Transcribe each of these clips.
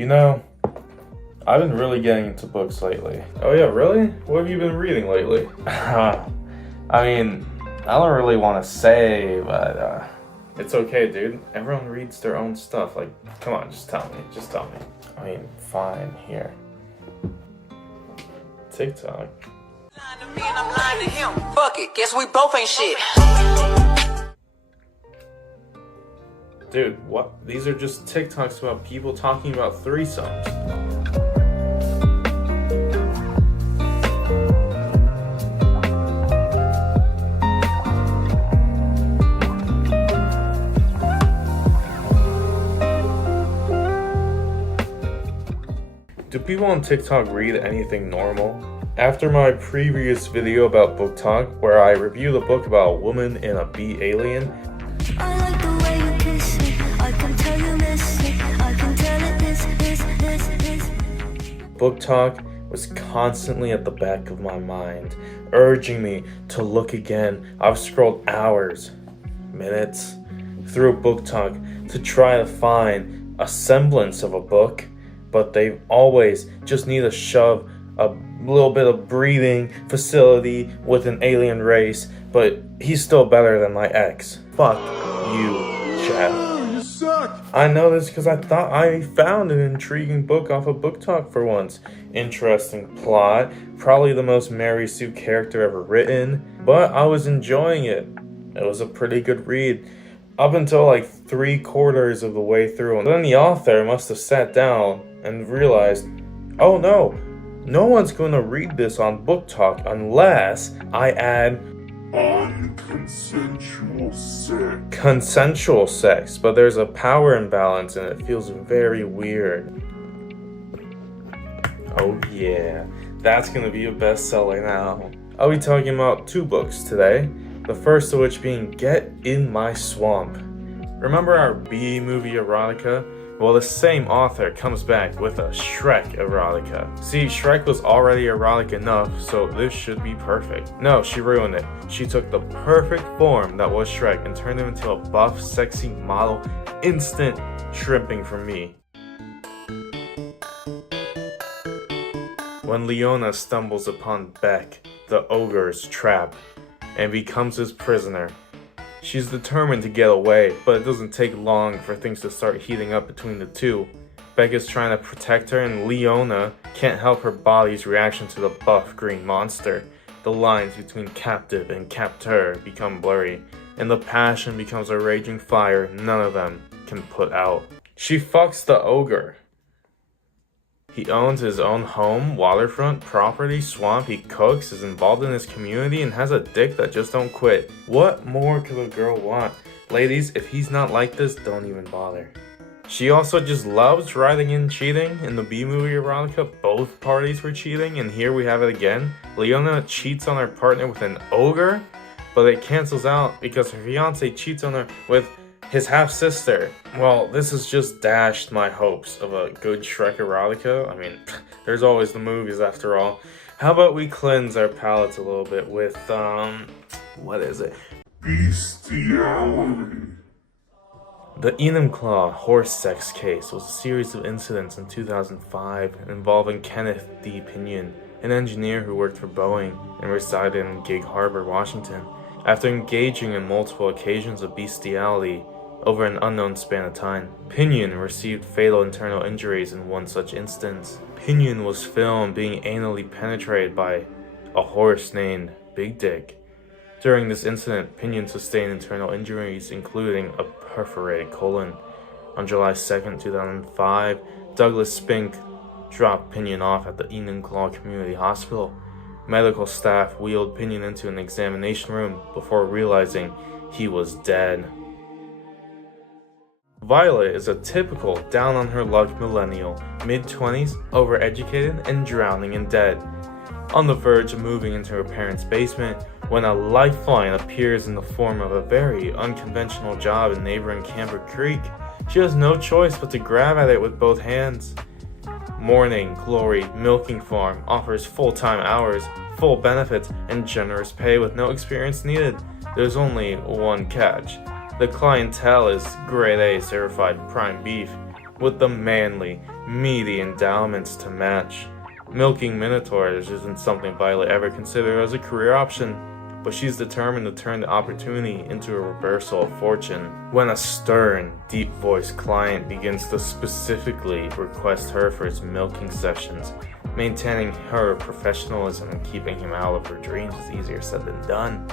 You know, I've been really getting into books lately. Oh yeah, really? What have you been reading lately? I mean, I don't really want to say, but it's okay, dude. Everyone reads their own stuff. Like, come on, just tell me. I mean, fine, here. TikTok. Fuck it, guess we both ain't shit. Dude, what? These are just TikToks about people talking about threesomes. Do people on TikTok read anything normal? After my previous video about booktok, where I review the book about a woman and a bee alien, I like the way you kiss me. I can tell you miss me. I can tell it this. booktok was constantly at the back of my mind, urging me to look again. I've scrolled hours, minutes, through booktok to try to find a semblance of a book, but they always just need to shove a little bit of breathing facility with an alien race, but he's still better than my ex. Fuck you, Chad. You suck! I know this because I thought I found an intriguing book off of booktok for once. Interesting plot, probably the most Mary Sue character ever written, but I was enjoying it. It was a pretty good read, up until like 3/4 of the way through, and then the author must have sat down and realized, oh no one's going to read this on booktok unless I add consensual sex, but there's a power imbalance and it feels very weird. Oh yeah, that's gonna be a bestseller now. I'll be talking about 2 books today, the first of which being Get in My Swamp. Remember our B movie erotica? Well, the same author comes back with a Shrek erotica. See, Shrek was already erotic enough, so this should be perfect. No, she ruined it. She took the perfect form that was Shrek and turned him into a buff, sexy model, instant shrimping for me. When Leona stumbles upon Beck, the ogre's trap, and becomes his prisoner, she's determined to get away, but it doesn't take long for things to start heating up between the two. Beck is trying to protect her, and Leona can't help her body's reaction to the buff green monster. The lines between captive and captor become blurry, and the passion becomes a raging fire none of them can put out. She fucks the ogre. He owns his own home, waterfront, property, swamp, he cooks, is involved in his community, and has a dick that just don't quit. What more could a girl want? Ladies, if he's not like this, don't even bother. She also just loves writing and cheating. In the B-movie erotica, both parties were cheating, and here we have it again. Leona cheats on her partner with an ogre, but it cancels out because her fiance cheats on her with his half-sister. Well, this has just dashed my hopes of a good Shrek erotica. I mean, there's always the movies after all. How about we cleanse our palates a little bit with, what is it? Bestiality. The Enumclaw horse sex case was a series of incidents in 2005 involving Kenneth D. Pinion, an engineer who worked for Boeing and resided in Gig Harbor, Washington. After engaging in multiple occasions of bestiality over an unknown span of time, Pinion received fatal internal injuries in one such instance. Pinion was filmed being anally penetrated by a horse named Big Dick. During this incident, Pinion sustained internal injuries, including a perforated colon. On July 2nd, 2005, Douglas Spink dropped Pinion off at the Enumclaw Community Hospital. Medical staff wheeled Pinion into an examination room before realizing he was dead. Violet is a typical down-on-her-luck millennial, mid-20s, overeducated, and drowning in debt. On the verge of moving into her parents' basement, when a lifeline appears in the form of a very unconventional job in neighboring Camber Creek, she has no choice but to grab at it with both hands. Morning Glory Milking Farm offers full-time hours, full benefits, and generous pay with no experience needed. There's only one catch. The clientele is grade A certified prime beef, with the manly, meaty endowments to match. Milking minotaurs isn't something Violet ever considered as a career option, but she's determined to turn the opportunity into a reversal of fortune. When a stern, deep-voiced client begins to specifically request her for his milking sessions, maintaining her professionalism and keeping him out of her dreams is easier said than done.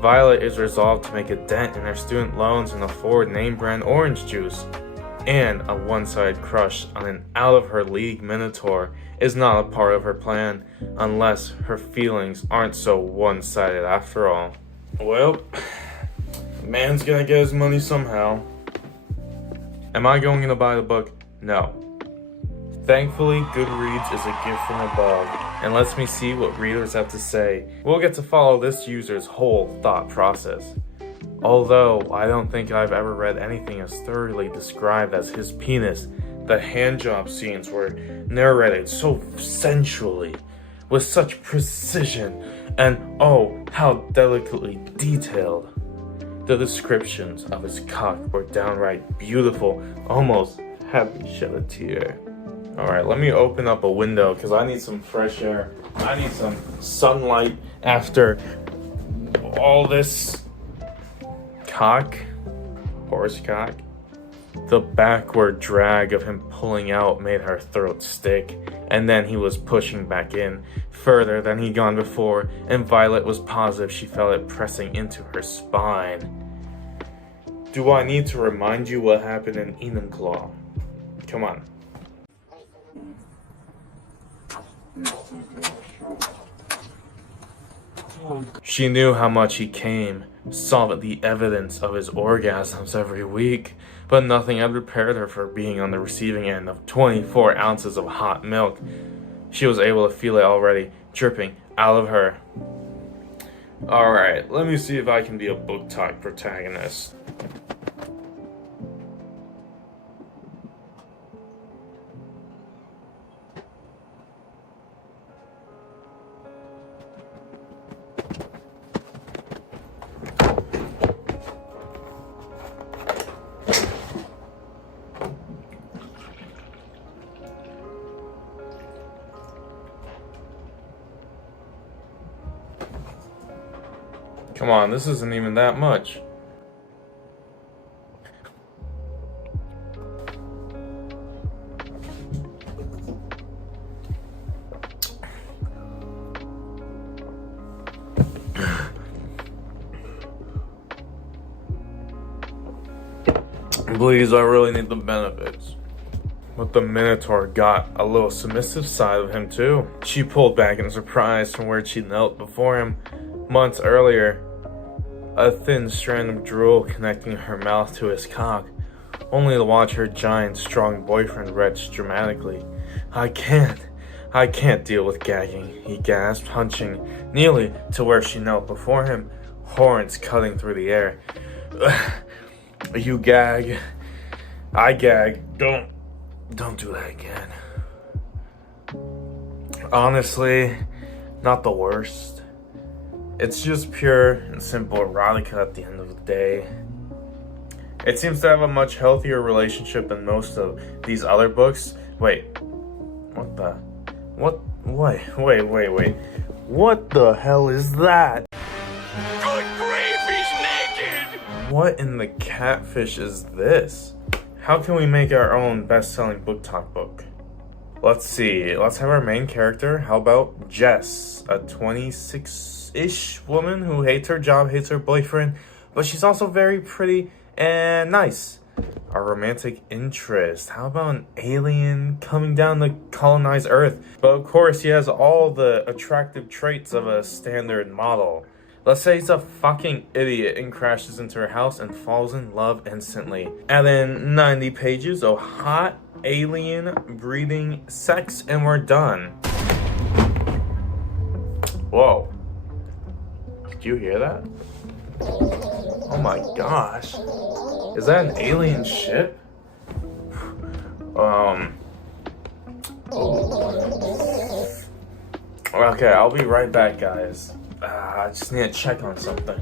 Violet is resolved to make a dent in her student loans and afford name-brand orange juice, and a one-sided crush on an out-of-her-league minotaur is not a part of her plan, unless her feelings aren't so one-sided after all. Well, man's gonna get his money somehow. Am I going to buy the book? No. Thankfully, Goodreads is a gift from above, and lets me see what readers have to say. We'll get to follow this user's whole thought process. Although, I don't think I've ever read anything as thoroughly described as his penis. The handjob scenes were narrated so sensually, with such precision, and oh, how delicately detailed. The descriptions of his cock were downright beautiful, almost had me shed a tear. Alright, let me open up a window because I need some fresh air. I need some sunlight after all this horse cock. The backward drag of him pulling out made her throat stick, and then he was pushing back in, further than he'd gone before, and Violet was positive she felt it pressing into her spine. Do I need to remind you what happened in Enumclaw? Come on. She knew how much he came, saw the evidence of his orgasms every week, but nothing had prepared her for being on the receiving end of 24 ounces of hot milk. She was able to feel it already, dripping out of her. Alright, let me see if I can be a booktok protagonist. Come on, this isn't even that much. Please, I really need the benefits. But the Minotaur got a little submissive side of him too. She pulled back in surprise from where she knelt before him months earlier. A thin strand of drool connecting her mouth to his cock, only to watch her giant, strong boyfriend retch dramatically. I can't deal with gagging, he gasped, hunching nearly to where she knelt before him, horns cutting through the air. You gag, I gag, don't do that again. Honestly, not the worst. It's just pure and simple erotica at the end of the day. It seems to have a much healthier relationship than most of these other books. Wait. What the? Wait. What the hell is that? Good grief, he's naked! What in the catfish is this? How can we make our own best-selling booktok book? Let's see. Let's have our main character. How about Jess, a 26-ish woman who hates her job, hates her boyfriend, but she's also very pretty and nice. Our romantic interest. How about an alien coming down to colonize Earth? But of course, he has all the attractive traits of a standard model. Let's say he's a fucking idiot and crashes into her house and falls in love instantly. And then 90 pages of hot alien breathing sex and we're done. Whoa. Did you hear that? Oh my gosh. Is that an alien ship? Okay, I'll be right back, guys. I just need to check on something.